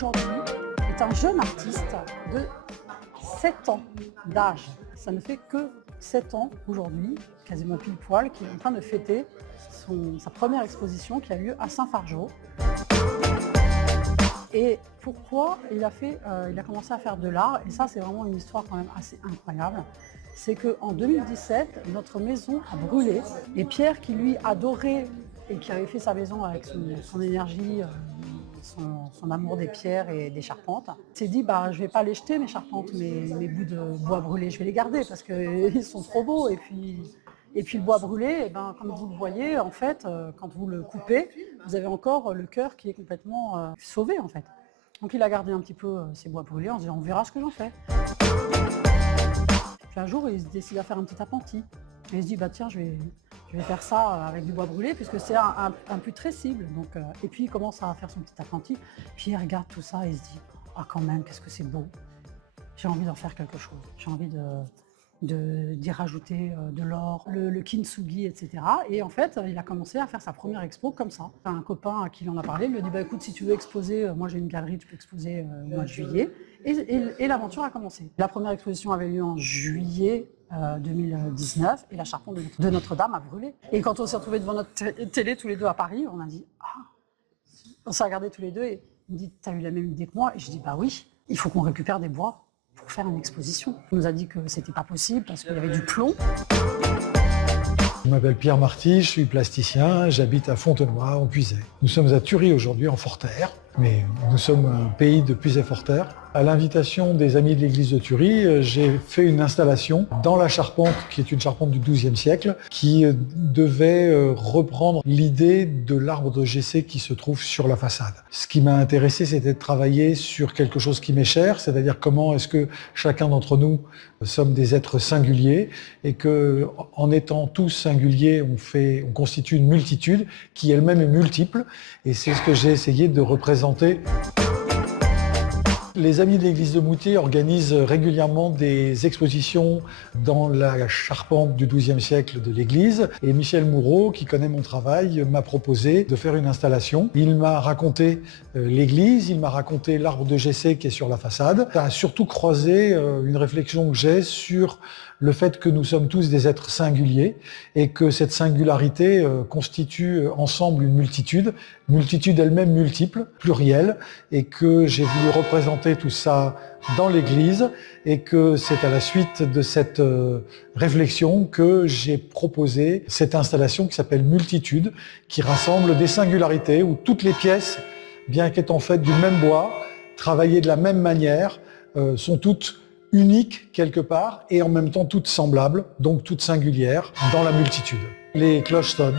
aujourd'hui est un jeune artiste de 7 ans d'âge. Ça ne fait que 7 ans aujourd'hui, quasiment pile poil, qu'il est en train de fêter sa première exposition qui a lieu à Saint-Fargeau. Et pourquoi il a commencé à faire de l'art, et ça c'est vraiment une histoire quand même assez incroyable, c'est qu'en 2017, notre maison a brûlé, et Pierre, qui lui adorait et qui avait fait sa maison avec son énergie, son amour des pierres et des charpentes, s'est dit je ne vais pas les jeter mes charpentes, mes bouts de bois brûlés, je vais les garder parce qu'ils sont trop beaux. Et puis le bois brûlé, comme vous le voyez, en fait, quand vous le coupez, vous avez encore le cœur qui est complètement sauvé en fait. Donc il a gardé un petit peu ces bois brûlés en se disant on verra ce que j'en fais. Puis un jour il se décide à faire un petit appentis. Et il se dit tiens, je vais faire ça avec du bois brûlé puisque c'est un putrescible. Donc, et puis il commence à faire son petit appentis. Puis il regarde tout ça et il se dit quand même, qu'est-ce que c'est beau. J'ai envie d'en faire quelque chose. J'ai envie d'y rajouter de l'or, le kintsugi, etc. Et en fait, il a commencé à faire sa première expo comme ça. Un copain à qui il en a parlé lui a dit écoute, si tu veux exposer, moi j'ai une galerie, tu peux exposer au mois de juillet. Et l'aventure a commencé. La première exposition avait lieu en juillet 2019 et la charpente de Notre-Dame a brûlé. Et quand on s'est retrouvés devant notre télé tous les deux à Paris, on a dit on s'est regardés tous les deux et il me dit t'as eu la même idée que moi? Et je dis oui, il faut qu'on récupère des bois pour faire une exposition. Il nous a dit que c'était pas possible parce qu'il y avait du plomb. Je m'appelle Pierre Marty, je suis plasticien, j'habite à Fontenoy, en Puisay. Nous sommes à Thury aujourd'hui, en Forterre, mais nous sommes un pays de Puisay-Forterre. À l'invitation des amis de l'église de Thury, j'ai fait une installation dans la charpente, qui est une charpente du XIIe siècle, qui devait reprendre l'idée de l'arbre de Jessé qui se trouve sur la façade. Ce qui m'a intéressé, c'était de travailler sur quelque chose qui m'est cher, c'est-à-dire comment est-ce que chacun d'entre nous sommes des êtres singuliers et que, en étant tous singuliers, on constitue une multitude qui elle-même est multiple. Et c'est ce que j'ai essayé de représenter. Les amis de l'église de Moutier organisent régulièrement des expositions dans la charpente du XIIe siècle de l'église. Et Michel Moureau, qui connaît mon travail, m'a proposé de faire une installation. Il m'a raconté l'église, il m'a raconté l'arbre de Jessé qui est sur la façade. Ça a surtout croisé une réflexion que j'ai sur le fait que nous sommes tous des êtres singuliers et que cette singularité constitue ensemble une multitude elle-même multiple, plurielle, et que j'ai voulu représenter tout ça dans l'église et que c'est à la suite de cette réflexion que j'ai proposé cette installation qui s'appelle Multitude, qui rassemble des singularités où toutes les pièces, bien qu'étant faites du même bois, travaillées de la même manière, sont toutes uniques quelque part et en même temps toutes semblables, donc toutes singulières dans la multitude. Les cloches sonnent.